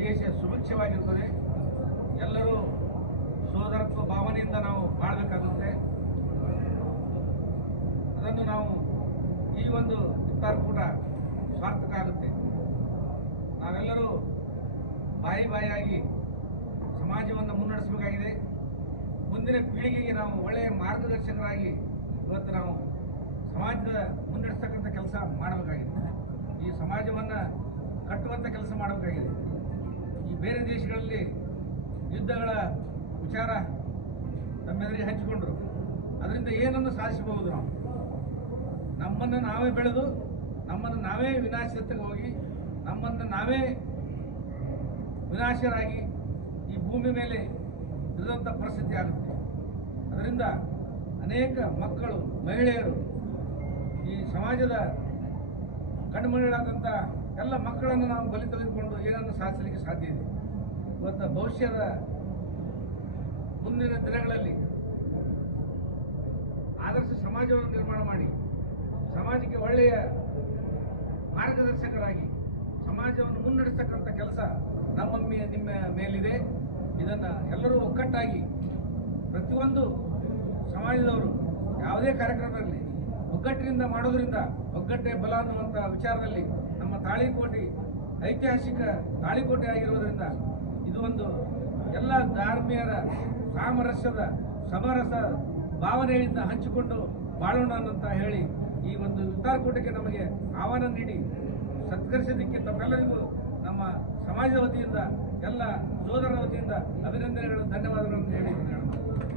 ದೇಶ ಸುಭಿಕ್ಷವಾಗಿರುತ್ತದೆ. ಎಲ್ಲರೂ ಸೋದರತ್ವ ಭಾವನೆಯಿಂದ ನಾವು ಬಾಳಬೇಕಾಗುತ್ತೆ. ಅದನ್ನು ನಾವು ಈ ಒಂದು ಇಫ್ತಾರ್ ಕೂಟ ಸಾರ್ಥಕ ಆಗುತ್ತೆ. ನಾವೆಲ್ಲರೂ ಬಾಯಿಯಾಗಿ ಸಮಾಜವನ್ನು ಮುನ್ನಡೆಸಬೇಕಾಗಿದೆ. ಮುಂದಿನ ಪೀಳಿಗೆಗೆ ನಾವು ಒಳ್ಳೆಯ ಮಾರ್ಗದರ್ಶಕರಾಗಿ ಇವತ್ತು ನಾವು ಸಮಾಜದ ಮುನ್ನಡೆಸ್ತಕ್ಕಂಥ ಕೆಲಸ ಮಾಡಬೇಕಾಗಿದೆ. ಈ ಸಮಾಜವನ್ನು ಕಟ್ಟುವಂಥ ಕೆಲಸ ಮಾಡಬೇಕಾಗಿದೆ. ಈ ಬೇರೆ ದೇಶಗಳಲ್ಲಿ ಯುದ್ಧಗಳ ವಿಚಾರ ನಮ್ಮೆದುರಿಗೆ ಹಂಚಿಕೊಂಡ್ರು. ಅದರಿಂದ ಏನನ್ನು ಸಾಧಿಸಬಹುದು? ನಾವು ನಮ್ಮನ್ನು ನಾವೇ ಬೆಳೆದು ನಮ್ಮನ್ನು ನಾವೇ ವಿನಾಶಕ್ಕೆ ಹೋಗಿ ನಮ್ಮನ್ನು ನಾವೇ ವಿನಾಶರಾಗಿ ಈ ಭೂಮಿ ಮೇಲೆ ಇರುವಂಥ ಪರಿಸ್ಥಿತಿ ಆಗುತ್ತೆ. ಅದರಿಂದ ಅನೇಕ ಮಕ್ಕಳು, ಮಹಿಳೆಯರು, ಈ ಸಮಾಜದ ಕಣ್ಮಣಿಗಳಾದಂಥ ಎಲ್ಲ ಮಕ್ಕಳನ್ನು ನಾವು ಬಲಿ ತೆಗೆದುಕೊಂಡು ಏನನ್ನು ಸಾಧಿಸಲಿಕ್ಕೆ ಸಾಧ್ಯ ಇದೆ. ಇವತ್ತು ಭವಿಷ್ಯದ ಮುಂದಿನ ದಿನಗಳಲ್ಲಿ ಆದರ್ಶ ಸಮಾಜವನ್ನು ನಿರ್ಮಾಣ ಮಾಡಿ ಸಮಾಜಕ್ಕೆ ಒಳ್ಳೆಯ ಮಾರ್ಗದರ್ಶಕರಾಗಿ ಸಮಾಜವನ್ನು ಮುನ್ನಡೆಸತಕ್ಕಂಥ ಕೆಲಸ ನಿಮ್ಮ ಮೇಲಿದೆ. ಇದನ್ನು ಎಲ್ಲರೂ ಒಗ್ಗಟ್ಟಾಗಿ ಪ್ರತಿಯೊಂದು ಸಮಾಜದವರು ಯಾವುದೇ ಕಾರ್ಯಕ್ರಮ ಇರಲಿ ಒಗ್ಗಟ್ಟಿನಿಂದ ಮಾಡೋದ್ರಿಂದ ಒಗ್ಗಟ್ಟೆ ಬಲ ಅನ್ನುವಂಥ ವಿಚಾರದಲ್ಲಿ ನಮ್ಮ ತಾಳಿಕೋಟೆ ಐತಿಹಾಸಿಕ ತಾಳಿಕೋಟೆ ಆಗಿರುವುದರಿಂದ ಇದು ಒಂದು ಎಲ್ಲ ಧರ್ಮೀಯರ ಸಾಮರಸ್ಯದ ಸಮರಸ ಭಾವನೆಯಿಂದ ಹಂಚಿಕೊಂಡು ಬಾಳೋಣ ಅಂತ ಹೇಳಿ ಈ ಒಂದು ಇಫ್ತಾರ್ ಕೂಟಕ್ಕೆ ನಮಗೆ ಆಹ್ವಾನ ನೀಡಿ ಸತ್ಕರಿಸಿದ್ದಕ್ಕೆ ತಮ್ಮೆಲ್ಲರಿಗೂ ನಮ್ಮ ಸಮಾಜದ ವತಿಯಿಂದ ಎಲ್ಲ ಸೋದರರ ವತಿಯಿಂದ ಅಭಿನಂದನೆಗಳು, ಧನ್ಯವಾದಗಳನ್ನು ಹೇಳಿ